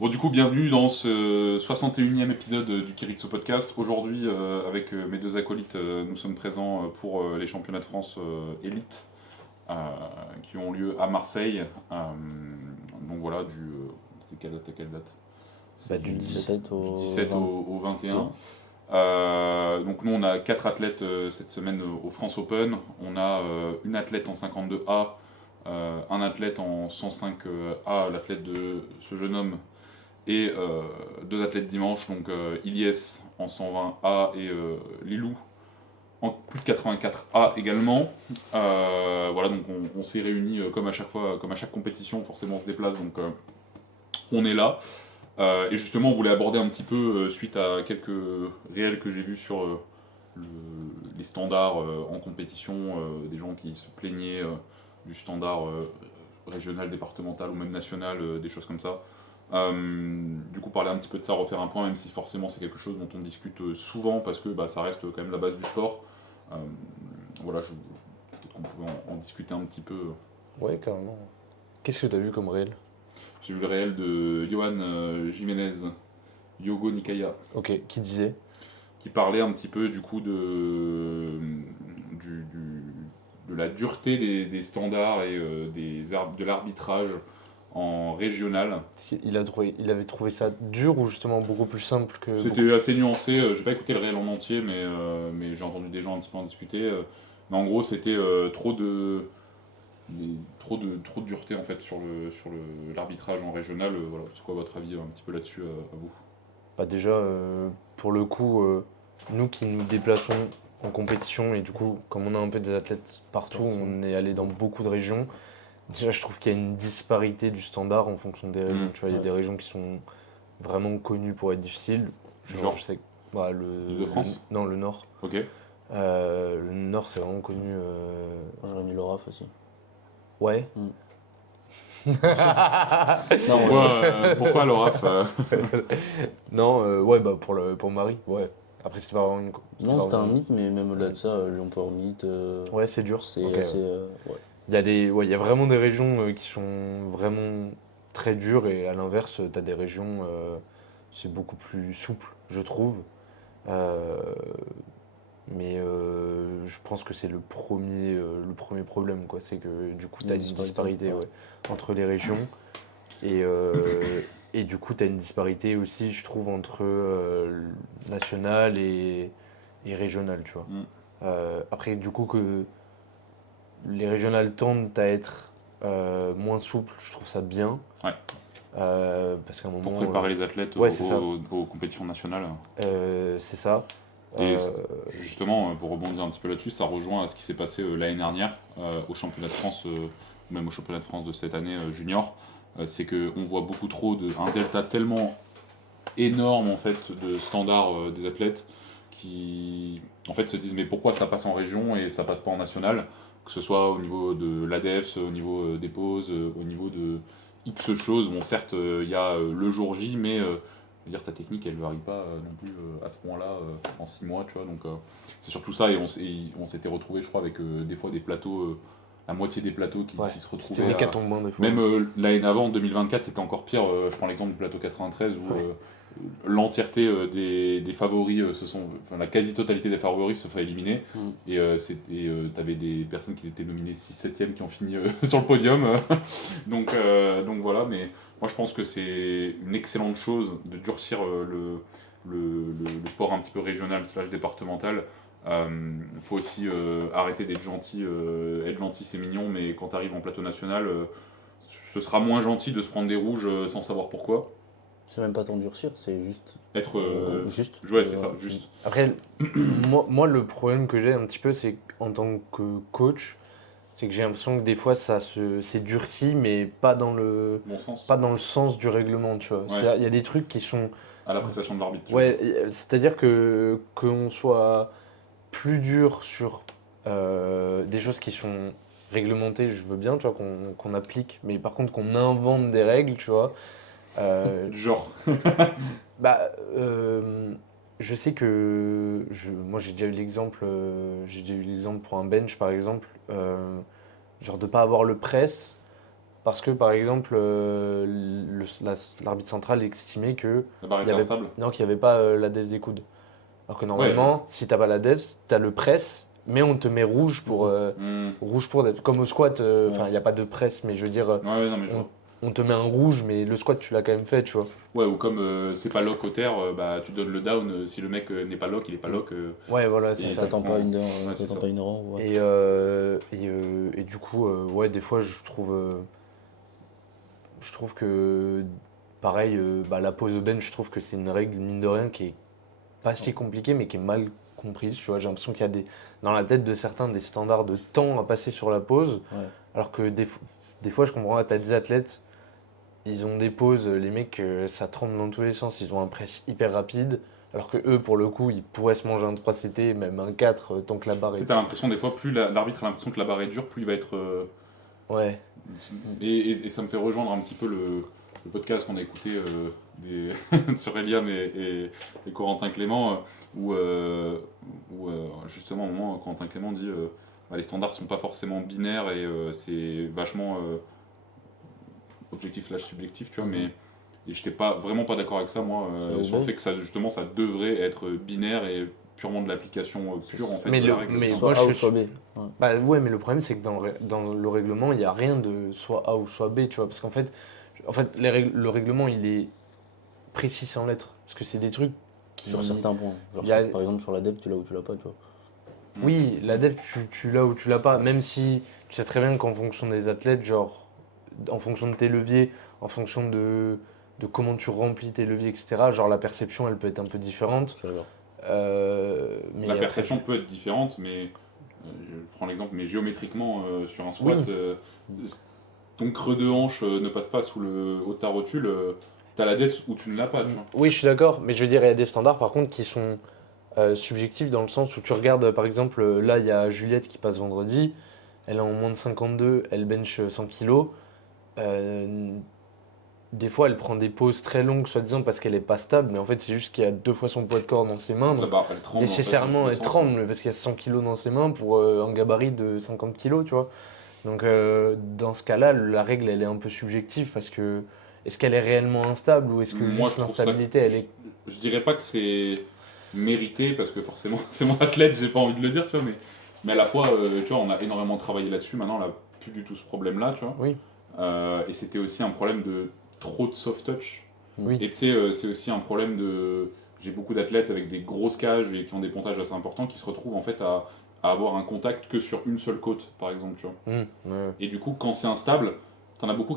Bon, du coup, bienvenue dans ce 61e épisode du Kiritsu Podcast. Aujourd'hui, avec mes deux acolytes, nous sommes présents pour les championnats de France élite euh, qui ont lieu à Marseille. Donc voilà, c'est quelle date à quelle date? C'est Du 17 du au 17 20. au 21. Donc nous, on a 4 athlètes cette semaine au France Open. On a une athlète en 52A, un athlète en 105A, l'athlète de ce jeune homme, et deux athlètes dimanche, donc Ilyes en 120A et Lilou en plus de 84A également. Voilà, donc on s'est réunis comme à chaque fois, comme à chaque compétition, forcément on se déplace, donc on est là. Et justement, on voulait aborder un petit peu, suite à quelques réels que j'ai vus sur les standards en compétition, des gens qui se plaignaient du standard régional, départemental ou même national, des choses comme ça. Du coup, parler un petit peu de ça, refaire un point, même si forcément c'est quelque chose dont on discute souvent parce que ça reste quand même la base du sport. Euh, voilà, peut-être qu'on pouvait en discuter un petit peu. Ouais, carrément. Qu'est-ce que t'as vu comme réel? J'ai vu le réel de Johan Jiménez, Yogo Nikaya, Ok, qui disait? qui parlait un petit peu du coup du- du- de la dureté des standards et de l'arbitrage en régional. Il avait trouvé ça dur ou justement beaucoup plus simple que C'était assez nuancé, j'ai pas écouté le réel en entier, mais j'ai entendu des gens un petit peu en discuter. Mais en gros, c'était trop de dureté en fait l'arbitrage en régional. Voilà. C'est quoi votre avis un petit peu là-dessus à vous? Bah déjà, pour le coup, nous qui nous déplaçons en compétition et du coup, comme on a un peu des athlètes partout, on est allé dans beaucoup de régions. Déjà, je trouve qu'il y a une disparité du standard en fonction des régions. Tu vois, il y a Ouais. des régions qui sont vraiment connues pour être difficiles. Genre Je sais que bah, Île-de-France? non, le Nord. Ok. Le Nord, c'est vraiment connu. Moi, j'aurais mis l'ORAF aussi. Ouais. Non, Pourquoi l'ORAF Non, ouais, bah pour Marie, ouais. Après, c'était pas vraiment une. non, c'était un vraiment- mythe, mais même au-delà de ça, Lyon-Port mythe, Ouais, c'est dur. c'est Ok, assez. ouais. Ouais. Ouais, il y a vraiment des régions qui sont vraiment très dures et à l'inverse, t'as des régions, c'est beaucoup plus souple, je trouve. Euh, mais je pense que c'est le premier problème, quoi. C'est que du coup, Une t'as une disparité, disparité ouais. ouais, entre les régions. Et du coup, tu as une disparité aussi, je trouve, entre national et régional, tu vois. Mm. Après, du coup, que les régionales tendent à être moins souples, je trouve ça bien. Ouais. Parce qu'à un moment. Pour préparer les athlètes ouais, c'est ça. aux compétitions nationales. C'est ça. Et Euh, justement, pour rebondir un petit peu là-dessus, ça rejoint à ce qui s'est passé l'année dernière au championnat de France, ou même au championnat de France de cette année junior. C'est qu'on voit beaucoup trop un delta tellement énorme en fait de standards des athlètes qui en fait se disent mais pourquoi ça passe en région et ça passe pas en national, que ce soit au niveau de l'ADEFS, au niveau des pauses, au niveau de X choses. Bon, certes il y a le jour J, mais je veux dire, ta technique elle varie pas non plus à ce point là en 6 mois, tu vois. Donc c'est surtout ça. Et on s'était retrouvé, je crois, avec des fois des plateaux, la moitié des plateaux qui se c'était retrouvaient une hécatombe, des fois. même l'année d'avant, en 2024, c'était encore pire. Je prends l'exemple du plateau 93 où l'entièreté des favoris enfin la quasi-totalité des favoris se fait éliminer. Mm. Et t'avais des personnes qui étaient nominées 6-7e qui ont fini sur le podium. Donc voilà, mais moi je pense que c'est une excellente chose de durcir le sport un petit peu régional slash départemental. Faut aussi arrêter d'être gentil. Être gentil c'est mignon, mais quand t'arrives en plateau national, ce sera moins gentil de se prendre des rouges sans savoir pourquoi. C'est même pas tant durcir, c'est juste. Être. Juste. Ouais, c'est ça, juste. Après, moi, le problème que j'ai un petit peu, c'est qu'en tant que coach, c'est que j'ai l'impression que des fois, c'est durci, mais Bon sens. pas dans le sens du règlement, tu vois. Ouais. C'est-à-dire, il y a des trucs qui sont. À l'appréciation de l'arbitre. tu Ouais, c'est-à-dire que qu'on soit plus dur sur des choses qui sont réglementées, je veux bien, tu vois, qu'on applique, mais par contre qu'on invente des règles, tu vois. vois. Du genre. Bah, je sais que moi j'ai déjà eu l'exemple pour un bench par exemple, genre de pas avoir le press parce que par exemple, l'arbitre central estimait que La barre il y était avait, instable. non, qu'il n'y avait pas la def des coudes. Alors que Ouais. normalement, si t'as pas la def, t'as le press, mais on te met Hmm. rouge pour def. Comme au squat, enfin, Ouais. il n'y a pas de press, mais je veux dire, Ouais, non, mais je on, vois. on te met un rouge, mais le squat, tu l'as quand même fait, tu vois. Ouais, ou comme c'est pas lock au terre, bah tu donnes le down. Si le mec n'est pas lock, il est pas Mm. lock. Ouais, voilà, c'est Et Ouais, ça. tu t'attends prends. pas une heure, Ouais, c'est t'attends ça. pas une heure, ouais. Et du coup, ouais, des fois, je trouve que, pareil, bah, la pause au bench, je trouve que c'est une règle, mine de rien, qui est pas si compliquée, mais qui est mal comprise. Tu vois, j'ai l'impression qu'il y a dans la tête de certains des standards de temps à passer sur la pause, Ouais. alors que des fois, je comprends pas, t'as des athlètes, ils ont des pauses, les mecs, ça tremble dans tous les sens, ils ont un press hyper rapide, alors que eux, pour le coup, ils pourraient se manger un 3 CT, même un 4, tant que la barre Tu sais, est. t'as l'impression des fois, plus l'arbitre a l'impression que la barre est dure, plus il va être. Ouais, Et ça me fait rejoindre un petit peu le podcast qu'on a écouté sur Eliam et Corentin Clément, où justement, à un moment, Corentin Clément dit bah, les standards sont pas forcément binaires et c'est vachement objectif slash subjectif, tu vois, Mhm. mais et j'étais pas vraiment pas d'accord avec ça, moi, Ça ou sur le B. fait que ça, justement, ça devrait être binaire et purement de l'application pure en fait mais de la règle. mais tu vois. moi, Soit A ou je soit suis. B. Ouais. Bah ouais, mais le problème, c'est que dans le règlement, il n'y a rien de soit A ou soit B, tu vois. Parce qu'en fait le règlement, il est précis sans lettres. Parce que c'est des trucs Sur qui. certains points. Genre, il y a- par exemple, sur la depth, tu l'as ou tu l'as pas, tu vois. Mm. Oui, l'adepte, tu l'as ou tu l'as pas. Même si tu sais très bien qu'en fonction des athlètes, genre, en fonction de tes leviers, en fonction de comment tu remplis tes leviers, etc., genre, la perception, elle peut être un peu différente. Je suis d'accord. La Mais après. perception peut être différente, mais je prends l'exemple, mais géométriquement, sur un squat, Oui, ton creux de hanche ne passe pas sous le haut de ta rotule, t'as la def ou tu ne l'as pas, tu vois. oui, je suis d'accord. Mais je veux dire, il y a des standards, par contre, qui sont subjectif dans le sens où tu regardes, par exemple, là, il y a Juliette qui passe vendredi, elle est en moins de 52, elle bench 100 kilos. Euh, des fois, elle prend des pauses très longues, soi-disant parce qu'elle est pas stable, mais en fait, c'est juste qu'il y a 2 fois son poids de corps dans ses mains, Donc la donc barre, elle tremble en fait dans tous nécessairement, les elle sens. tremble parce qu'il y a 100 kilos dans ses mains pour un gabarit de 50 kilos, tu vois. Donc, dans ce cas-là, la règle, elle est un peu subjective parce que est-ce qu'elle est réellement instable ou est-ce que Moi, juste je trouve ça. l'instabilité, elle est. Je dirais pas que c'est mérité, parce que forcément, c'est mon athlète, j'ai pas envie de le dire, tu vois, mais à la fois, tu vois, on a énormément travaillé là-dessus, maintenant, on a plus du tout ce problème-là, tu vois. Oui, Et c'était aussi un problème de trop de soft touch. oui, Et tu sais, c'est aussi un problème de. J'ai beaucoup d'athlètes avec des grosses cages et qui ont des pontages assez importants qui se retrouvent en fait à avoir un contact que sur une seule côte, par exemple, tu vois. Ouais. Et du coup, quand c'est instable, t'en as beaucoup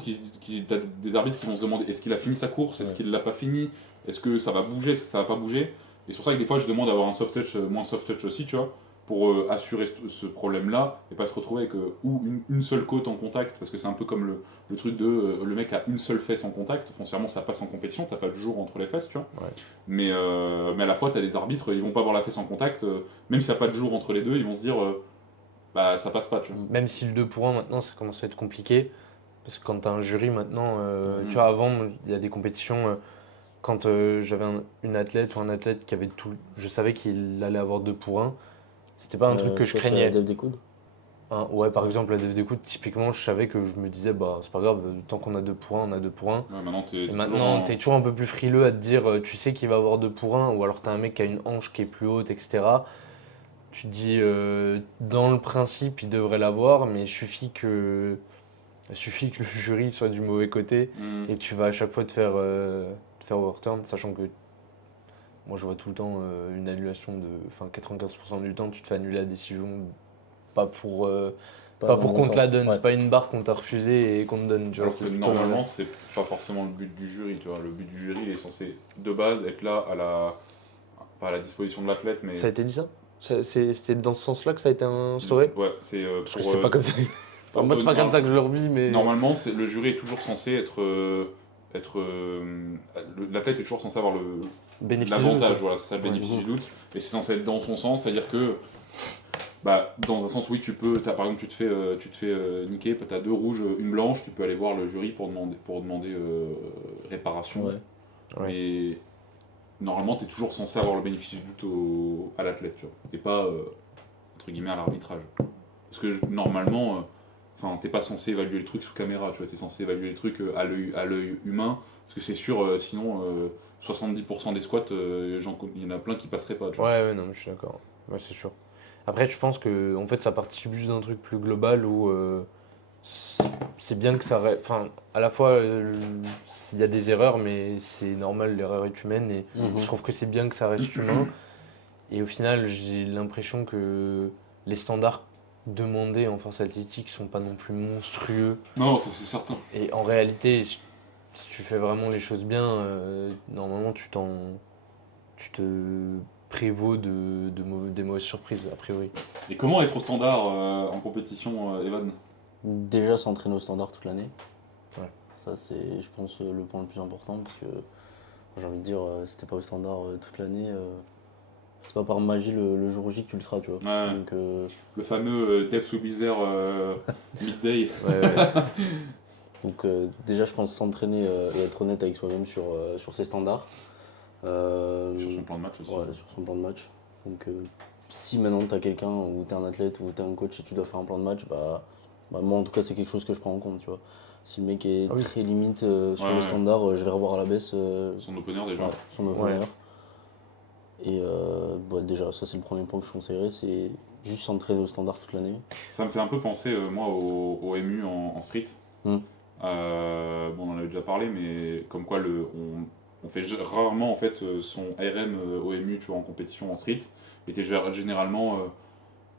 t'as des arbitres qui vont se demander est-ce qu'il a fini sa course, est-ce Ouais. qu'il l'a pas fini, est-ce que ça va bouger, est-ce que ça va pas bouger. Et c'est pour ça que des fois, je demande d'avoir un soft touch, moins soft touch aussi, tu vois, pour assurer ce problème-là et pas se retrouver avec ou une seule côte en contact, parce que c'est un peu comme le truc de le mec a une seule fesse en contact, foncièrement ça passe en compétition, t'as pas de jour entre les fesses, tu vois. Ouais. Mais à la fois, t'as des arbitres, ils vont pas avoir la fesse en contact, même s'il n'y a pas de jour entre les deux, ils vont se dire bah ça passe pas, tu vois. Même si le 2 pour 1 maintenant ça commence à être compliqué, parce que quand tu as un jury maintenant, Mhm. tu vois avant il y a des compétitions, quand j'avais une athlète ou un athlète qui avait tout, je savais qu'il allait avoir 2 pour 1, c'était pas un truc que C'est je quoi, c'est la craignais. depth des coudes? Hein, ouais, par exemple la def des coudes, typiquement je savais que je me disais bah c'est pas grave, tant qu'on a 2 pour 1, on a 2 pour 1. Ouais, maintenant, Et maintenant t'es toujours un peu plus frileux à te dire tu sais qu'il va avoir 2 pour 1, ou alors t'as un mec qui a une hanche qui est plus haute, etc. Tu te dis dans le principe il devrait l'avoir, mais il suffit que le jury soit du mauvais côté Mhm. et tu vas à chaque fois te faire overturn, sachant que moi je vois tout le temps une annulation de. Enfin, 95% du temps, tu te fais annuler la décision, pas pour, pas Dans pour le qu'on bon te la sens. donne, Ouais. c'est pas une barre qu'on t'a refusée et qu'on te donne, tu vois, Alors c'est que plutôt normalement, l'inverse. c'est pas forcément le but du jury, tu vois. Le but du jury, il est censé, de base, être là pas à la disposition de l'athlète, mais. Ça a été dit ça? C'était dans ce sens-là que ça a été instauré? Ouais, c'est Parce que pour. c'est pas comme ça. Enfin, moi, c'est pas comme ça que je le revis, mais. Normalement, le jury est toujours censé l'athlète est toujours censé avoir Bénéfice du l'avantage, doute. voilà, c'est ça le Ouais. bénéfice du doute. Et c'est censé être dans son sens, c'est-à-dire que, bah, dans un sens, oui, par exemple, tu te fais niquer, tu as 2 rouges, une blanche, tu peux aller voir le jury pour demander réparation. Ouais. Ouais. Mais normalement, tu es toujours censé avoir le bénéfice du doute à l'athlète, tu vois, et pas, entre guillemets, à l'arbitrage. Parce que normalement, enfin, t'es pas censé évaluer le truc sous caméra, tu vois, t'es censé évaluer le truc à l'œil humain, parce que c'est sûr, sinon 70% des squats, il y en a plein qui passeraient pas, tu vois. Ouais, non, mais je suis d'accord. Ouais, c'est sûr. Après, je pense que en fait, ça participe juste d'un truc plus global où c'est bien que ça enfin, à la fois, il y a des erreurs, mais c'est normal, l'erreur est humaine et je trouve que c'est bien que ça reste humain. Et au final, j'ai l'impression que les standards demandés en force athlétique sont pas non plus monstrueux. Non, ça c'est certain. Et en réalité, si tu fais vraiment les choses bien, normalement, tu te prévaux des mauvaises surprises, a priori. Et comment être au standard en compétition, Evan? Déjà s'entraîner au standard toute l'année. Ouais. Ça, c'est, je pense, le point le plus important parce que j'ai envie de dire, si t'es pas au standard toute l'année, c'est pas par magie le jour J que tu le seras, tu vois. Ouais. Donc, Le fameux Dave Soubizer Midday. Ouais. donc déjà, je pense s'entraîner et être honnête avec soi-même sur ses standards. Sur son plan de match aussi. Ouais, sur son plan de match. Donc, si maintenant tu as quelqu'un ou tu es un athlète ou tu es un coach et tu dois faire un plan de match, moi en tout cas, c'est quelque chose que je prends en compte. Tu vois. Si le mec est très limite sur le standard, je vais revoir à la baisse son opener déjà. Ouais, son opener. Et déjà, ça c'est le premier point que je conseillerais, c'est juste s'entraîner au standard toute l'année. Ça me fait un peu penser, moi, au MU en street. Mm. Bon, on en avait déjà parlé, mais comme quoi on fait rarement en fait son RM au MU, tu vois, en compétition en street. Et t'es généralement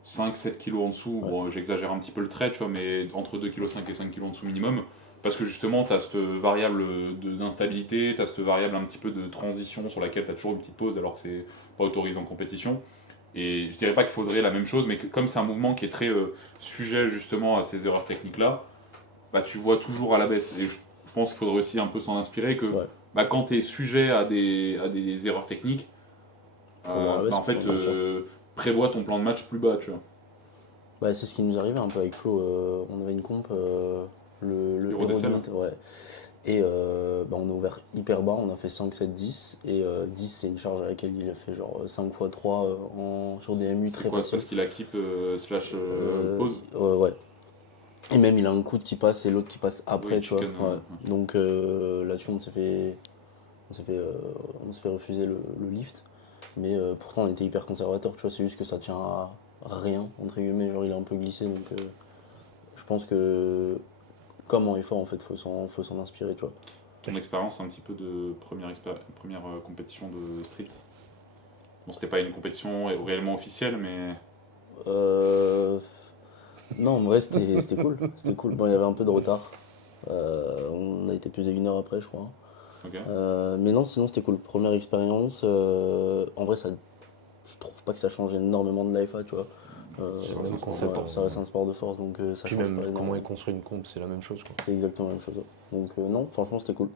5-7 kilos en dessous. Ouais. Bon, j'exagère un petit peu le trait, tu vois, mais entre 2,5 kg et 5 kilos en dessous minimum. Parce que justement, tu as cette variable d'instabilité, tu as cette variable un petit peu de transition sur laquelle tu as toujours une petite pause alors que c'est pas autorisé en compétition. Et je dirais pas qu'il faudrait la même chose, mais comme c'est un mouvement qui est très sujet justement à ces erreurs techniques-là, bah, tu vois toujours à la baisse. Et je pense qu'il faudrait aussi un peu s'en inspirer que quand tu es sujet à des erreurs techniques, en fait, prévois ton plan de match plus bas, tu vois. C'est ce qui nous arrivait un peu avec Flo. On avait une comp, le Eurodecel. ouais. Et on a ouvert hyper bas, on a fait 5, 7, 10. Et 10, c'est une charge à laquelle il a fait genre 5 x 3 sur des MU très facile. facile. Parce qu'il a keep / pause Ouais. Et même il a un coude qui passe et l'autre qui passe après, oui, tu vois. Donc là-dessus, on s'est fait refuser le lift. Mais pourtant, on était hyper conservateur, tu vois. C'est juste que ça tient à rien, entre guillemets. Genre, il a un peu glissé. Donc je pense que, comme en effort, en fait, faut s'en inspirer, tu vois. Ton expérience un petit peu de première compétition de street? Bon, c'était pas une compétition réellement officielle, mais... Non, en vrai, c'était cool. C'était cool. Bon, il y avait un peu de retard. On a été plus d'1 heure après, je crois. Okay. Mais non, sinon, c'était cool. Première expérience. En vrai, je trouve pas que ça change énormément de l'AFA, tu vois. Ça reste un sport de force, donc ça Puis change même pas. comment est construit une comp, c'est la même chose, quoi. C'est exactement la même chose. Donc non, franchement, c'était cool.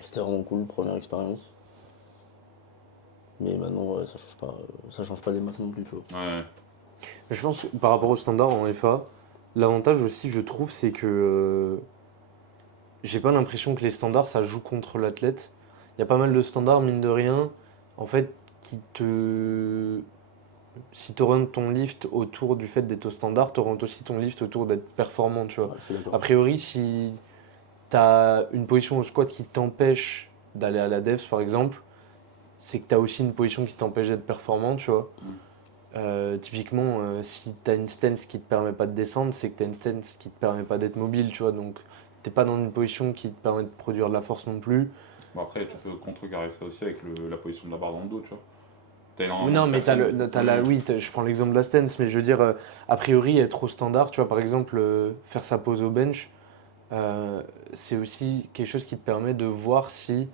C'était vraiment cool, première expérience. Mais maintenant, ça change pas des masses non plus, tu vois. Ouais. Je pense que par rapport au standard en FA, l'avantage aussi, je trouve, c'est que j'ai pas l'impression que les standards, ça joue contre l'athlète. Il y a pas mal de standards, mine de rien, en fait, si tu orientes ton lift autour du fait d'être au standard, tu orientes aussi ton lift autour d'être performant, tu vois. Ouais, je suis d'accord. A priori, si tu as une position au squat qui t'empêche d'aller à la devs, par exemple, c'est que tu as aussi une position qui t'empêche d'être performant, tu vois. Typiquement, si tu as une stance qui te permet pas de descendre, c'est que tu as une stance qui te permet pas d'être mobile, tu vois. Donc, t'es pas dans une position qui te permet de produire de la force non plus. Bon, après, tu peux contrecarrer ça aussi avec la position de la barre dans le dos, tu vois. Oui, non, mais je prends l'exemple de la stance, mais je veux dire, a priori, être au standard, tu vois, par exemple, faire sa pose au bench, c'est aussi quelque chose qui te permet de voir si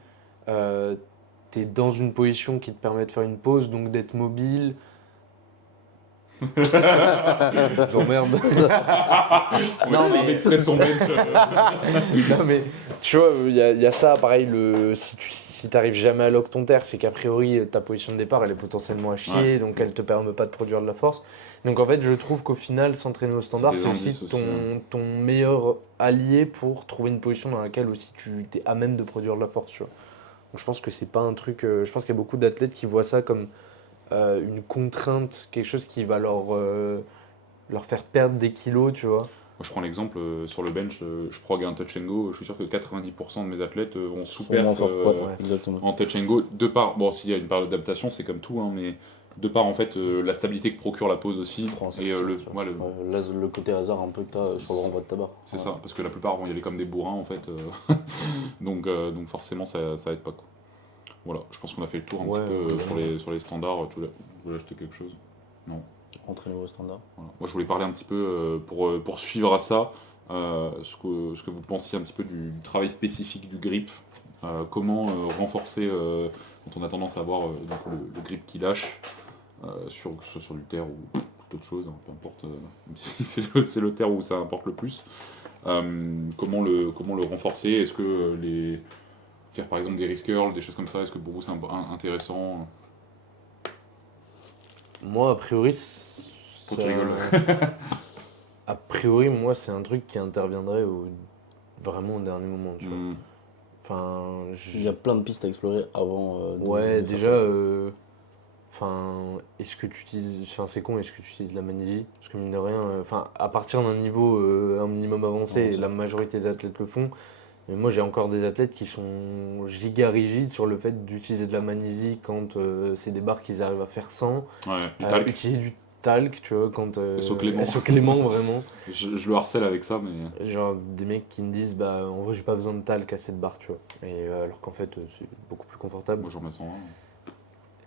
tu es dans une position qui te permet de faire une pause, donc d'être mobile. J'emmerde. Non, mais un extrait de son bench. Non, mais tu vois, il y a ça, pareil, si tu n'arrives jamais à lock ton terre, c'est qu'a priori, ta position de départ, elle est potentiellement à chier, donc elle te permet pas de produire de la force. Donc en fait, je trouve qu'au final, s'entraîner au standard, c'est aussi ton meilleur allié pour trouver une position dans laquelle aussi tu es à même de produire de la force, tu vois. Donc je pense que c'est pas un truc. Je pense qu'il y a beaucoup d'athlètes qui voient ça comme une contrainte, quelque chose qui va leur faire perdre des kilos, tu vois. je prends l'exemple, sur le bench, je prog un touch and go, je suis sûr que 90% de mes athlètes ont Sont sous-perf moins forts. Ouais, exactement. en touch and go, de par, bon, s'il y a une part d'adaptation, c'est comme tout, hein, mais de par en fait la stabilité que procure la pose aussi, C'est trop et incertitude, tu vois. ouais, Là, le côté hasard un peu que t'as sur le renvoi de ta barre. c'est Ouais. ça, parce que la plupart vont y aller comme des bourrins en fait, donc forcément ça aide pas quoi. Voilà, je pense qu'on a fait le tour un Ouais, petit peu ouais. sur les standards. Tu voulais ajouter quelque chose? Non. Entraîner au standard. Voilà. Moi, je voulais parler un petit peu, pour suivre à ça, ce que vous pensiez un petit peu du travail spécifique du grip. Comment renforcer, quand on a tendance à avoir donc le grip qui lâche, que ce soit sur du terre ou toute autre chose, hein, peu importe, même si c'est le terre où ça importe le plus. Comment le renforcer? Est-ce que faire par exemple des wrist curls, des choses comme ça, est-ce que pour vous c'est intéressant? Moi, a priori, Faut que tu rigoles. a priori, moi, c'est un truc qui interviendrait vraiment au dernier moment, tu vois. Hmm. Enfin, Il y a plein de pistes à explorer avant ouais, de faire déjà, ça. enfin, est-ce que tu utilises, enfin, c'est con, est-ce que tu utilises la magnésie? Parce que mine de rien, enfin, à partir d'un niveau un minimum avancé, Avancé. la majorité des athlètes le font. Mais moi, j'ai encore des athlètes qui sont giga rigides sur le fait d'utiliser de la magnésie quand c'est des barres qu'ils arrivent à faire sans. Ouais, du talc. Utiliser du talc, tu vois, quand SO Clément. SO Clément, vraiment. Je le harcèle avec ça, mais. Genre des mecs qui me disent, bah en vrai, j'ai pas besoin de talc à cette barre, tu vois. Et alors qu'en fait, c'est beaucoup plus confortable. Moi, j'en remets 120.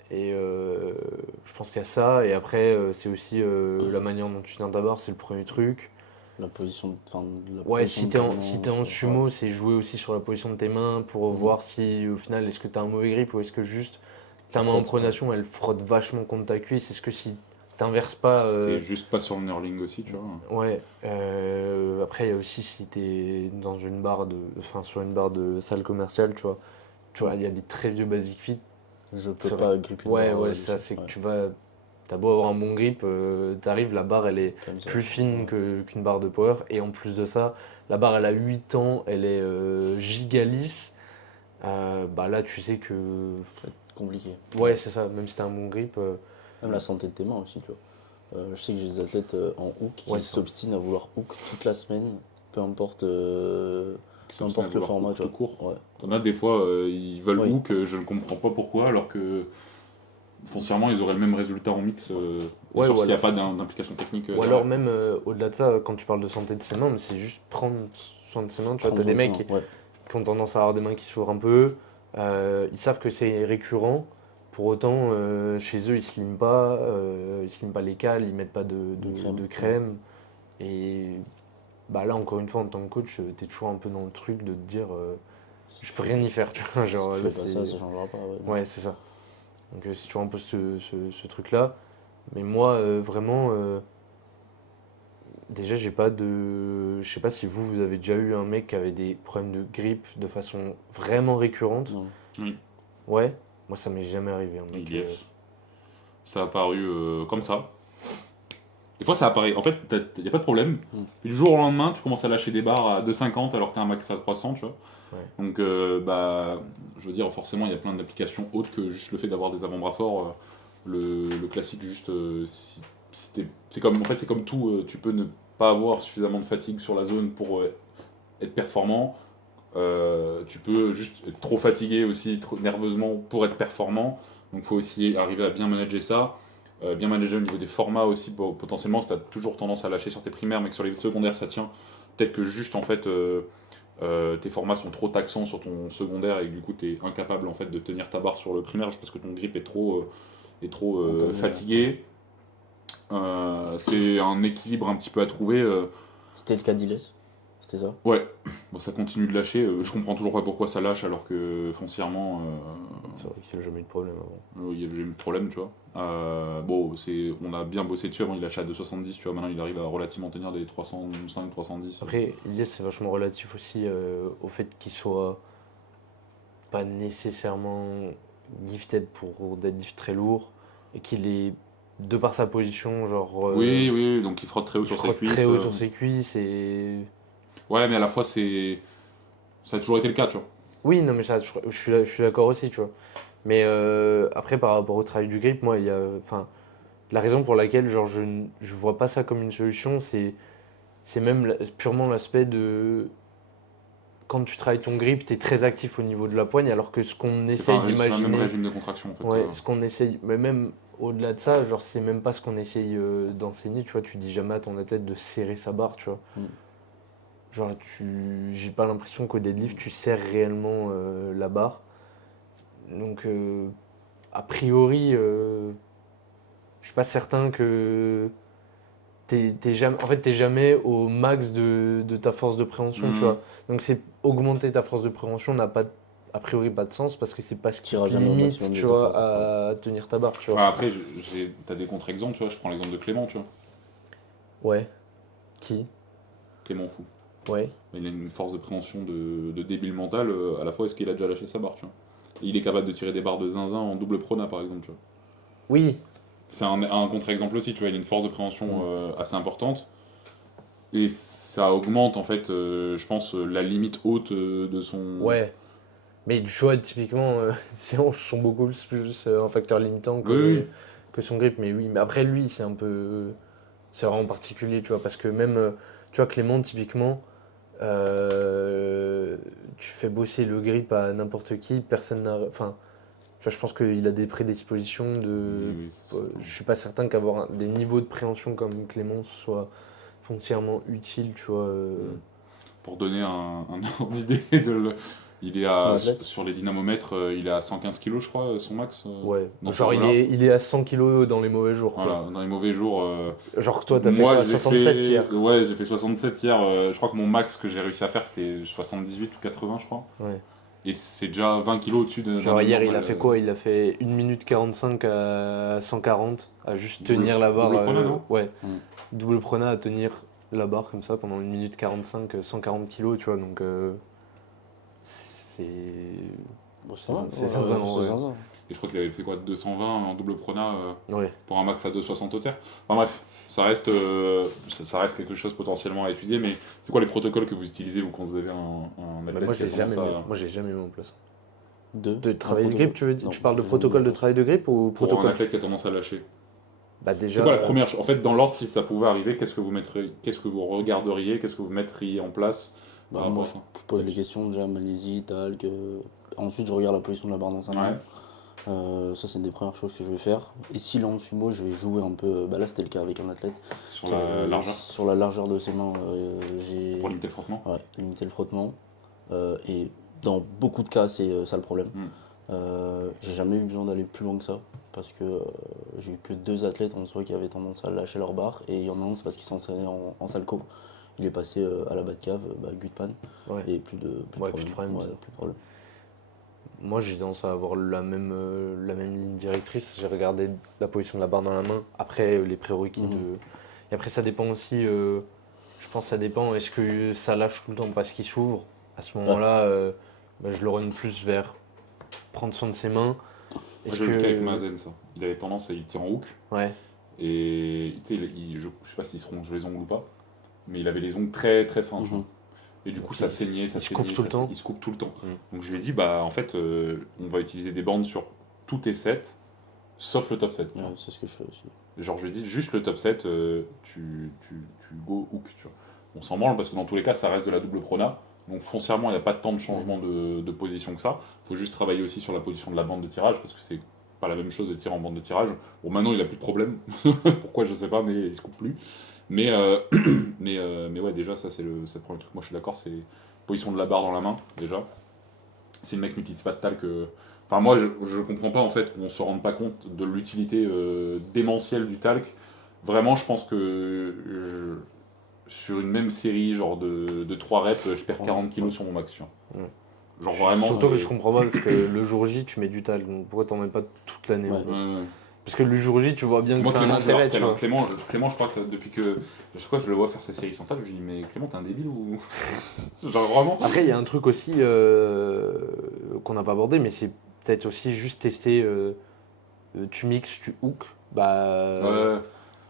Et je pense qu'il y a ça. Et après, c'est aussi la manière dont tu tiens ta barre, c'est le premier truc. La position, enfin, la Ouais, position si de t'es ta en, main, si t'es en sumo, c'est jouer aussi sur la position de tes mains pour Mhm. voir si au final, est-ce que t'as un mauvais grip ou est-ce que juste ta main en frottes, pronation, elle frotte vachement contre ta cuisse. Est-ce que si t'inverses pas. T'es juste pas sur le knurling aussi, tu vois. Ouais, après il y a aussi si t'es dans une barre enfin sur une barre de salle commerciale, tu vois, il y a des très vieux basic fit. Je peux C'est vrai. pas gripper une Ouais, barre ouais, ça dessus. c'est que Ouais. t'as beau avoir un bon grip, t'arrives, la barre elle est Comme ça. plus fine Ouais. qu'une barre de power et en plus de ça, la barre elle a 8 ans, elle est giga lisse. Bah là tu sais que, Compliqué. ouais c'est ça, même si t'as un bon grip, Même la santé de tes mains aussi, tu vois. Je sais que j'ai des athlètes en hook qui ouais, ça. s'obstinent à vouloir hook toute la semaine, peu importe, Qui peu s'obstine à importe le vouloir format, hook tu tout vois. court. Ouais. T'en as des fois, ils veulent Oui. hook, je ne comprends pas pourquoi, alors que foncièrement, ils auraient le même résultat en mix. Bien Ouais, sûr, ou s'il n'y a alors, pas d'implication technique ou alors derrière. même au-delà de ça, quand tu parles de santé de ses mains, mais c'est juste prendre soin de ses mains. Tu vois, Prendre t'as des soin de ses mecs mains. Ouais. qui ont tendance à avoir des mains qui s'ouvrent un peu. Ils savent que c'est récurrent. Pour autant, chez eux, ils sliment pas les cales, ils mettent pas De crème. de crème. Et bah là, encore une fois, en tant que coach, t'es toujours un peu dans le truc de te dire, je peux rien y faire. Tu vois, Si genre, tu là, fais pas ça, ça changera pas. Ouais, bien ouais, sûr. c'est ça. Donc c'est toujours un peu ce truc-là. Mais moi, vraiment, déjà, j'ai pas de. Je sais pas si vous avez déjà eu un mec qui avait des problèmes de grippe de façon vraiment récurrente. Non. Oui, Ouais, moi ça m'est jamais arrivé. Un mec, IDF. Ça a apparu comme ça. Des fois, ça apparaît. En fait, il n'y a pas de problème. Mm. Puis du jour au lendemain, tu commences à lâcher des barres à 2,50 alors que tu as un max à 300, tu vois. Ouais. Donc, bah, je veux dire, forcément, il y a plein d'applications autres que juste le fait d'avoir des avant-bras forts. Le classique, juste, c'est comme, en fait, c'est comme tout. Tu peux ne pas avoir suffisamment de fatigue sur la zone pour être performant. Tu peux juste être trop fatigué aussi, trop nerveusement pour être performant. Donc, il faut aussi arriver à bien manager ça. Bien manager au niveau des formats aussi, potentiellement, si tu as toujours tendance à lâcher sur tes primaires, mais que sur les secondaires ça tient, peut-être que juste en fait tes formats sont trop taxants sur ton secondaire et que du coup tu es incapable en fait de tenir ta barre sur le primaire parce que ton grip est trop Entamé, fatigué. C'est un équilibre un petit peu à trouver. C'était le cas d'Iles. C'était ça. Ouais, bon, ça continue de lâcher. Je comprends toujours pas pourquoi ça lâche alors que foncièrement c'est vrai qu'il a jamais eu de problème avant. il y a eu le problème, tu vois. Bon, on a bien bossé dessus. Avant, il lâchait à 2,70, tu vois. Maintenant, il arrive à relativement tenir des 305, 310. Après, Elias, c'est vachement relatif aussi au fait qu'il soit pas nécessairement gifted pour deadlift très lourd et qu'il est, de par sa position, genre. Oui, oui, donc il frotte très haut Il sur ses frotte très cuisses. haut sur ses cuisses et. Ouais, mais à la fois, ça a toujours été le cas, tu vois. Oui, non, mais ça, je suis d'accord aussi, tu vois. Mais après, par rapport au travail du grip, moi, il y a. Enfin, la raison pour laquelle, genre, je vois pas ça comme une solution, c'est même purement l'aspect de. Quand tu travailles ton grip, tu es très actif au niveau de la poigne, alors que ce qu'on essaye C'est pas le même d'imaginer. régime de contraction en fait. Ouais, ce qu'on essaye. Mais même au-delà de ça, genre, c'est même pas ce qu'on essaye d'enseigner, tu vois. Tu dis jamais à ton athlète de serrer sa barre, tu vois. Mm. Genre, j'ai pas l'impression qu'au deadlift, tu serres réellement la barre. Donc, a priori, je suis pas certain que t'es jamais, en fait, t'es jamais au max de ta force de préhension, tu vois. Donc, c'est augmenter ta force de préhension n'a pas, a priori pas de sens parce que c'est pas ce qui T'iras te jamais au limite, maximum de tu ta vois, force de à tenir ta barre, tu vois. Ouais, après, t'as des contre-exemples, tu vois. Je prends l'exemple de Clément, tu vois. Ouais. Qui? Clément Fou. Ouais. Il a une force de préhension de débile mental, à la fois est-ce qu'il a déjà lâché sa barre, tu vois. Et il est capable de tirer des barres de zinzin en double prona, par exemple, tu vois. Oui. C'est un contre-exemple aussi, tu vois. Il a une force de préhension assez importante. Et ça augmente, en fait, je pense, la limite haute de son. Ouais. Mais tu vois, typiquement, ses hanches sont beaucoup plus un facteur limitant Oui, oui. que son grip. Mais oui, mais après, lui, c'est un peu. C'est vraiment particulier, tu vois, parce que même, tu vois, Clément, typiquement, tu fais bosser le grip à n'importe qui, personne n'a. Enfin, tu vois, je pense qu'il a des prédispositions de. Oui, oui, c'est certain. Je suis pas certain qu'avoir des niveaux de préhension comme Clément soit foncièrement utile, tu vois. Pour donner un ordre d'idée, il est ton à, athlète. sur les dynamomètres, il est à 115 kilos, je crois, son max. Ouais. Dans ces Genre, eaux-là. il est à 100 kilos dans les mauvais jours, quoi. Voilà, dans les mauvais jours. Genre, toi, t'as fait Moi, quoi? j'ai 67 fait. hier. Ouais, j'ai fait 67 hier. Je crois que mon max que j'ai réussi à faire, c'était 78 ou 80, je crois. Ouais. Et c'est déjà 20 kilos au-dessus d'un Genre, hier, il a normal, fait quoi? Il a fait 1 minute 45 à 140, à juste tenir la barre. double chrono, non Ouais, Mm. double prenat à tenir la barre comme ça pendant 1 minute 45, 140 kilos, tu vois. Donc, c'est. Bon, c'est ça, C'est zinzin, c'est ouais. zinzin. Et je crois qu'il avait fait quoi 220 en double prona Ouais. pour un max à 2,60 au terre. Enfin bref, ça reste quelque chose potentiellement à étudier, mais c'est quoi les protocoles que vous utilisez vous quand vous avez un Bah, athlète moi, qui a tendance à. moi, j'ai jamais mis en place. De De travailler le grip, tu veux dire? Non, Tu parles de j'ai jamais protocole mis de en place. travail de grip ou Pour un protocole? athlète qui a tendance à lâcher. Bah, C'est déjà. quoi la première chose? En fait, dans l'ordre, si ça pouvait arriver, qu'est-ce que vous mettriez, qu'est-ce que vous regarderiez, qu'est-ce que vous mettriez en place Bah, par moi, rapport à ça? je pose les questions déjà, Malaisie, talc. Ensuite, je regarde la position de la barre dans sa main. Ouais. Ça, c'est une des premières choses que je vais faire. Et si là en sumo, je vais jouer un peu. Bah là, c'était le cas avec un athlète. Sur la largeur, Sur la largeur de ses mains, j'ai pour limiter le frottement. ouais, limité le frottement. Et dans beaucoup de cas, c'est ça le problème. Mm. J'ai jamais eu besoin d'aller plus loin que ça. Parce que j'ai eu que 2 athlètes en soi qui avaient tendance à lâcher leur barre. Et il y en a un, c'est parce qu'il s'entraînait en salle co. Il est passé à la Batcave, Gutpan. Ouais. Et plus de Ouais, plus de problème, Ouais, ça. plus de problème. Moi, j'ai tendance à avoir la même ligne directrice. J'ai regardé la position de la barre dans la main. Après, les prérequis Mhm. de. Et après, ça dépend aussi. Je pense que ça dépend. Est-ce que ça lâche tout le temps parce qu'il s'ouvre? À ce moment-là, bah, je le run plus vers prendre soin de ses mains. Moi, Est-ce j'ai vu le cas avec que. Mazen, ça. Il avait tendance à y tirer en hook. Ouais. Et tu sais, je sais pas s'il se ronge les ongles ou pas, mais il avait les ongles très très fins, tu Mhm. vois. Et du coup, Ok. ça saignait, ça Il se coupe saignait, tout le temps. il se coupe tout le temps. Mm. Donc je lui ai dit, bah en fait, on va utiliser des bandes sur tous tes sets, sauf le top 7. Ouais, c'est ce que je fais aussi. Genre, je lui ai dit, juste le top 7, tu go hook, tu vois. On s'en branle parce que dans tous les cas, ça reste de la double prona. Donc foncièrement, il n'y a pas tant de changement de position que ça. Il faut juste travailler aussi sur la position de la bande de tirage parce que c'est pas la même chose de tirer en bande de tirage. Bon, maintenant, il a plus de problème. Pourquoi, je sais pas, mais il se coupe plus. Mais, mais ouais, déjà, ça, c'est le premier truc. Moi, je suis d'accord, c'est position de la barre dans la main, déjà. Si le mec n'utilise pas de talc. Enfin, moi, je comprends pas, en fait, qu'on se rende pas compte de l'utilité démentielle du talc. Vraiment, je pense que sur une même série, genre de 3 reps, je perds 40 kilos sur mon max. Tu vois. Ouais. Genre, vraiment. Surtout que c'est- je comprends pas parce que le jour J, tu mets du talc. Donc pourquoi t'en mets pas toute l'année Ouais. en fait? Ouais. Parce que le jour J, tu vois bien que Moi, c'est un Clément, je le intérêt, harcèle, tu hein. vois. Clément, je crois que depuis que. Je sais quoi, je le vois faire ses séries sans talc, je lui dis, mais Clément, t'es un débile ou. Genre, vraiment. Après, il y a un truc aussi qu'on n'a pas abordé, mais c'est peut-être aussi juste tester. Tu mixes, tu hook. Bah, Ouais.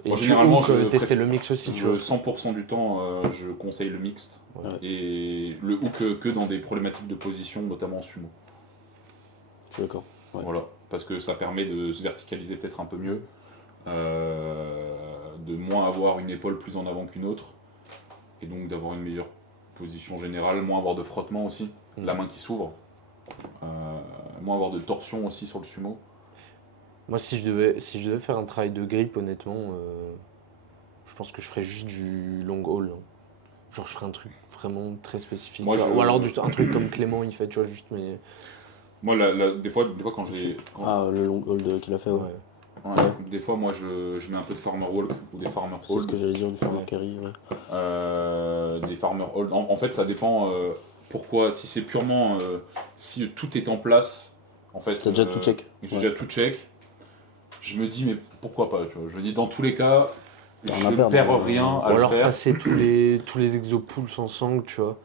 et Moi, tu généralement, hook, tester le mix aussi, tu vois. 100% du temps, je conseille le mixte. Ouais. Et le hook que dans des problématiques de position, notamment en sumo. Je suis d'accord. Ouais. Voilà. Parce que ça permet de se verticaliser peut-être un peu mieux, de moins avoir une épaule plus en avant qu'une autre. et donc d'avoir une meilleure position générale, moins avoir de frottement aussi, la main qui s'ouvre, moins avoir de torsion aussi sur le sumo. Moi, si je devais faire un travail de grip, honnêtement, je pense que je ferais juste du long haul, hein. Genre, je ferais un truc vraiment très spécifique. Moi, Tu vois. je- Ou alors un truc comme Clément, il fait, tu vois, juste, mais. Moi, des fois quand j'ai. Ah, le long hold qu'il a fait, ouais. Ouais. Ouais, des fois, moi, je mets un peu de farmer walk ou des farmer C'est ce hold. que j'allais dire du farmer carry, ouais. Des farmer hold. En fait, ça dépend pourquoi. Si c'est purement. Si tout est en place, en fait. Si t'as déjà tout check. J'ai déjà tout check. Je me dis, mais pourquoi pas, tu vois. Je me dis, dans tous les cas, Rien je à ne perdre, perds hein. rien à Ou le alors faire. passer tous les exopulses ensemble, tu vois.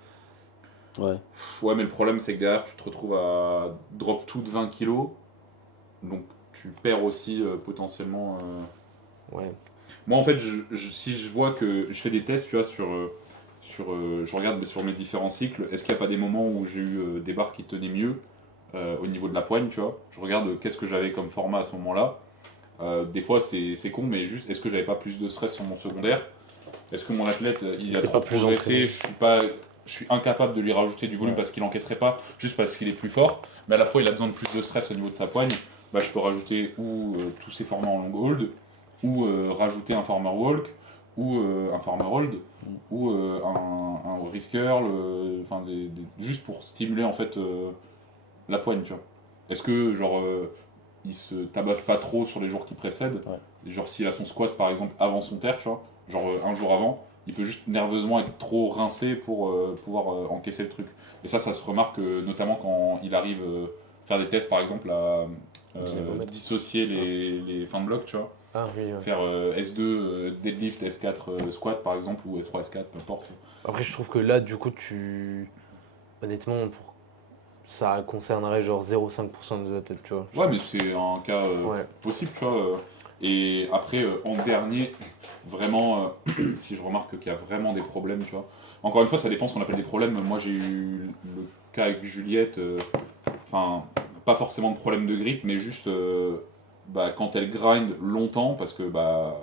Ouais. Ouais, mais le problème, c'est que derrière, tu te retrouves à drop tout de 20 kilos. Donc, tu perds aussi potentiellement. Ouais. Moi, en fait, si je vois que je fais des tests, tu vois, je regarde sur mes différents cycles, est-ce qu'il n'y a pas des moments où j'ai eu des barres qui tenaient mieux au niveau de la poigne, tu vois. Je regarde qu'est-ce que j'avais comme format à ce moment-là. Des fois, c'est con, mais juste, est-ce que j'avais pas plus de stress sur mon secondaire? Est-ce que mon athlète, il a T'es trop pas plus progressé? entraîné. Je suis incapable de lui rajouter du volume Ouais. parce qu'il encaisserait pas, juste parce qu'il est plus fort, mais à la fois, il a besoin de plus de stress au niveau de sa poigne. Bah, je peux rajouter ou tous ces formats en long hold, ou rajouter un farmer walk, ou un farmer hold, ou un wrist curl, enfin juste pour stimuler en fait la poigne, tu vois. Est-ce que genre il se tabasse pas trop sur les jours qui précèdent? Ouais. Genre s'il a son squat par exemple avant son terre, tu vois, genre un jour avant, il peut juste nerveusement être trop rincé pour pouvoir encaisser le truc. Et ça se remarque notamment quand il arrive faire des tests par exemple à dissocier les fins de bloc, tu vois. Ah oui, ouais. Faire S2, deadlift, S4, squat par exemple, ou S3, S4, peu importe. Après, je trouve que là, du coup, honnêtement, ça concernerait genre 0,5% des athlètes, tu vois. Ouais, mais c'est un cas Ouais. possible, tu vois. Et après, en dernier, vraiment, si je remarque qu'il y a vraiment des problèmes, tu vois. Encore une fois, ça dépend ce qu'on appelle des problèmes. Moi, j'ai eu le cas avec Juliette, enfin, pas forcément de problème de grippe, mais juste bah, quand elle grind longtemps, parce que bah,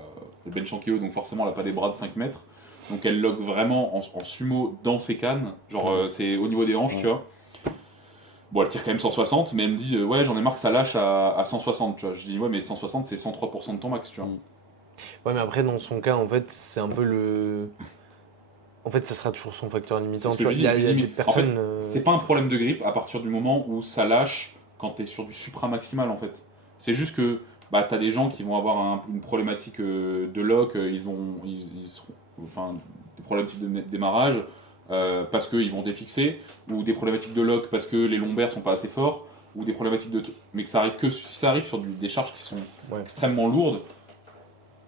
le bench en KO, donc forcément, elle n'a pas des bras de 5 mètres. Donc elle lock vraiment en sumo dans ses cannes, genre c'est au niveau des hanches, tu vois. Bon, elle tire quand même 160, mais elle me dit ouais, j'en ai marre que ça lâche à 160, tu vois. Je dis ouais, mais 160 c'est 103% de ton max, tu vois. Ouais, mais après, dans son cas, en fait, c'est un peu le. En fait, ça sera toujours son facteur limitant. C'est ce Tu que vois, je il y a, dis, il y a mais des personnes. c'est pas un problème de grippe à partir du moment où ça lâche quand t'es sur du supra-maximal en fait. C'est juste que bah, t'as des gens qui vont avoir une problématique de lock, ils seront, enfin, des problématiques de démarrage parce qu'ils vont défixer, ou des problématiques de lock parce que les lombaires sont pas assez forts, ou des problématiques mais que ça arrive que si ça arrive sur des charges qui sont Ouais. extrêmement lourdes.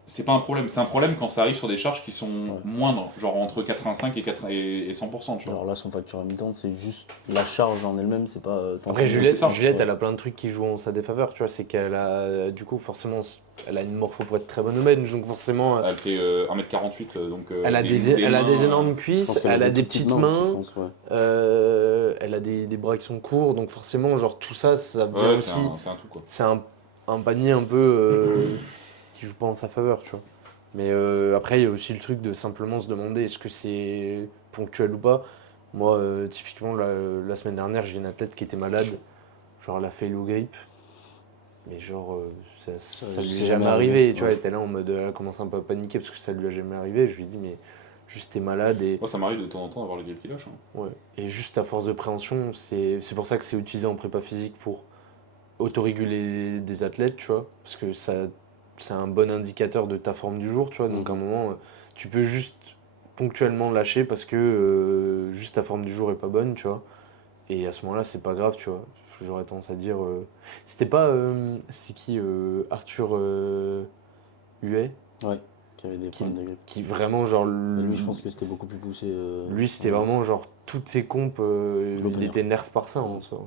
C'est pas un problème, c'est un problème quand ça arrive sur des charges qui sont moindres, genre entre 85 et 100%, tu vois. Genre là, son facteur à mi-temps, c'est juste la charge en elle-même, c'est pas. Après, c'est Juliette, ça, elle a plein de trucs qui jouent en sa défaveur. Tu vois, c'est qu'elle a. Du coup, forcément, elle a une morpho pour être très bonne au bench. Donc, forcément. Elle fait 1m48, donc Elle a des énormes cuisses, elle a des petites mains, aussi, je pense, ouais. elle a des bras qui sont courts, donc forcément, genre tout ça, ça vient Ouais, aussi. c'est un tout quoi. C'est un panier un peu qui joue pas en sa faveur, tu vois. Mais après, il y a aussi le truc de simplement se demander est-ce que c'est ponctuel ou pas. Moi, typiquement, la semaine dernière, j'ai une athlète qui était malade. Genre, elle a fait low grip. Mais genre, ça lui est jamais arrivé. Tu vois, elle était là en mode, elle a commencé un peu à paniquer parce que ça lui a jamais arrivé. Je lui ai dit, mais juste t'es malade et. Moi, ça m'arrive de temps en temps d'avoir le grip qui lâche. Hein. Ouais. Et juste à force de préhension, c'est pour ça que c'est utilisé en prépa physique pour autoréguler des athlètes, tu vois. Parce que c'est un bon indicateur de ta forme du jour, tu vois. Donc à un moment, tu peux juste ponctuellement lâcher parce que juste ta forme du jour est pas bonne, tu vois. Et à ce moment-là, c'est pas grave, tu vois. J'aurais tendance à dire. C'était pas. C'était qui Arthur Huet Ouais, qui avait des problèmes de grippe. qui vraiment, genre. Mais lui, je pense que c'était beaucoup plus poussé. Lui, c'était vraiment, genre, toutes ses compes, il L'opener. était nerf par ça, en soi.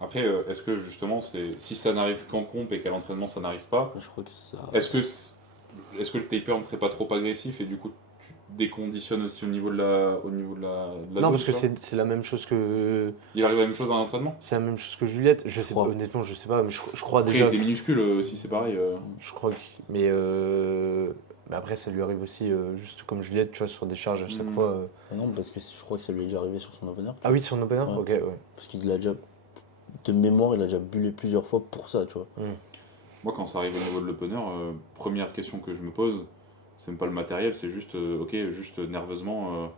Après, est-ce que justement, si ça n'arrive qu'en comp et qu'à l'entraînement ça n'arrive pas, Je crois que ça. est-ce que le taper ne serait pas trop agressif et du coup tu déconditionnes aussi au niveau de la Non, zone, parce que tu vois c'est la même chose que. Il arrive à la même chose dans l'entraînement? C'est la même chose que Juliette. Je sais pas, crois. honnêtement, je sais pas, mais je crois Après, déjà. il était minuscule aussi, c'est pareil. Je crois que. Mais Mais après, ça lui arrive aussi, juste comme Juliette, tu vois, sur des charges à chaque fois. Ah non, parce que je crois que ça lui est déjà arrivé sur son opener. Ah oui, sur un opener. Ouais. Ok, ouais. Parce qu'il a déjà, de mémoire, il a déjà bullé plusieurs fois pour ça, tu vois. Moi, quand ça arrive au niveau de l'opener, première question que je me pose, c'est même pas le matériel, c'est juste, juste nerveusement.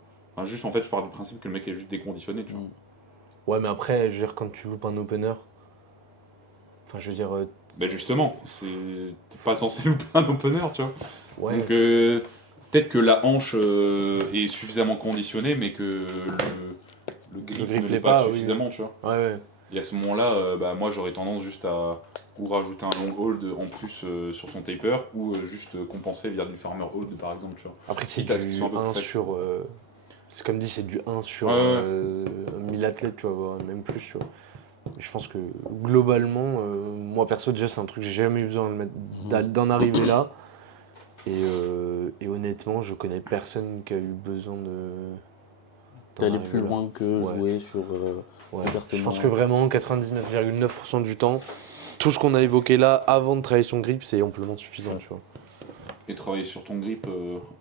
Juste, en fait, je pars du principe que le mec est juste déconditionné, tu vois. Ouais, mais après, je veux dire, quand tu loupes un opener, enfin, je veux dire, Ben justement, t'es pas censé louper un opener, tu vois. ouais. Donc, peut-être que la hanche est suffisamment conditionnée, mais que le grip ne l'est pas suffisamment, tu vois. Ouais, ouais. Et à ce moment-là, moi j'aurais tendance juste à ou rajouter un long hold en plus sur son taper, ou juste compenser via du farmer hold par exemple, tu vois. Après, c'est Quitte à ce qu'il du soit un peu 1 plus sur. C'est comme dit, c'est du 1 sur Ouais. 1000 athlètes, tu vois, voire même plus, tu vois. Et je pense que globalement, moi perso, déjà, c'est un truc que j'ai jamais eu besoin d'en arriver là. Et honnêtement, je connais personne qui a eu besoin d'en D'aller arriver plus là. loin que Ouais. jouer sur Ouais. l'écartement. Je pense que vraiment, 99,9% du temps, tout ce qu'on a évoqué là avant de travailler son grip, c'est amplement suffisant, tu vois. Et travailler sur ton grip,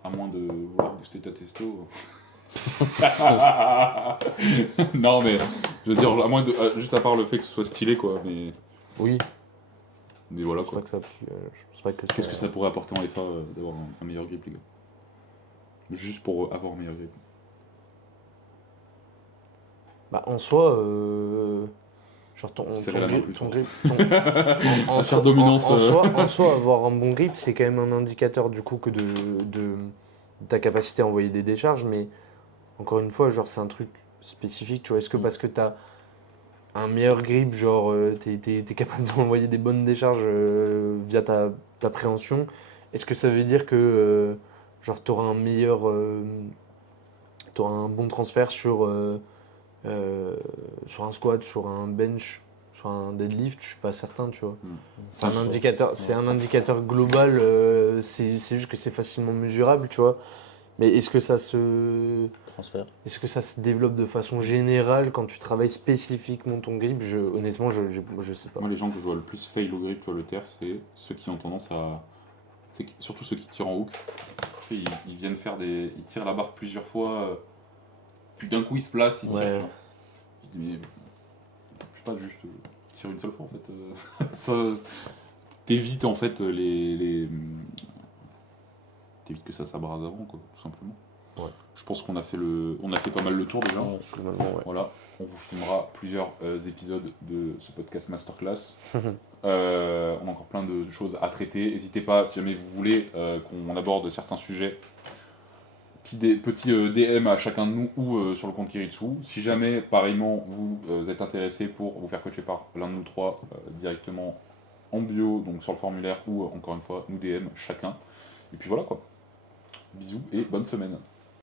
à moins de vouloir booster ta testo. Non mais, je veux dire, à moins de, juste à part le fait que ce soit stylé quoi, Oui, mais voilà je pense quoi. pas que ça. Je pense pas que Qu'est-ce que ça pourrait apporter en FA d'avoir un meilleur grip les gars? Juste pour avoir un meilleur grip. Bah, en soi, genre Serrer la main plus fort. en Faire dominance. en soi, avoir un bon grip, c'est quand même un indicateur du coup que de ta capacité à envoyer des décharges, mais encore une fois, genre c'est un truc spécifique, tu vois. Est-ce que parce que t'as un meilleur grip, genre t'es capable d'envoyer des bonnes décharges via ta préhension, est-ce que ça veut dire que genre t'auras un bon transfert sur un squat, sur un bench, sur un deadlift, je suis pas certain, tu vois. C'est un indicateur global, c'est juste que c'est facilement mesurable, tu vois. Mais Transfert. est-ce que ça se développe de façon générale quand tu travailles spécifiquement ton grip? Honnêtement, je sais pas. Moi, les gens que je vois le plus fail au grip, tu vois, le terre, c'est ceux qui ont tendance à. C'est surtout ceux qui tirent en hook. Tu sais, ils viennent faire des. Ils tirent la barre plusieurs fois, puis d'un coup ils se placent, ils tirent. Ouais. Tu vois. Je dis, mais. Je sais pas, juste tire une seule fois en fait. Ça. T'évites en fait t'évites que ça s'abrase avant, quoi, tout simplement. Ouais. Je pense qu'on a fait pas mal le tour déjà. Ouais, globalement, ouais. Voilà, on vous filmera plusieurs épisodes de ce podcast Masterclass. On a encore plein de choses à traiter. N'hésitez pas, si jamais vous voulez qu'on aborde certains sujets, petit DM à chacun de nous ou sur le compte Kiritsu. Si jamais, pareillement, vous êtes intéressé pour vous faire coacher par l'un de nous trois directement en bio, donc sur le formulaire, ou encore une fois, nous DM chacun. Et puis voilà quoi. Bisous et bonne semaine.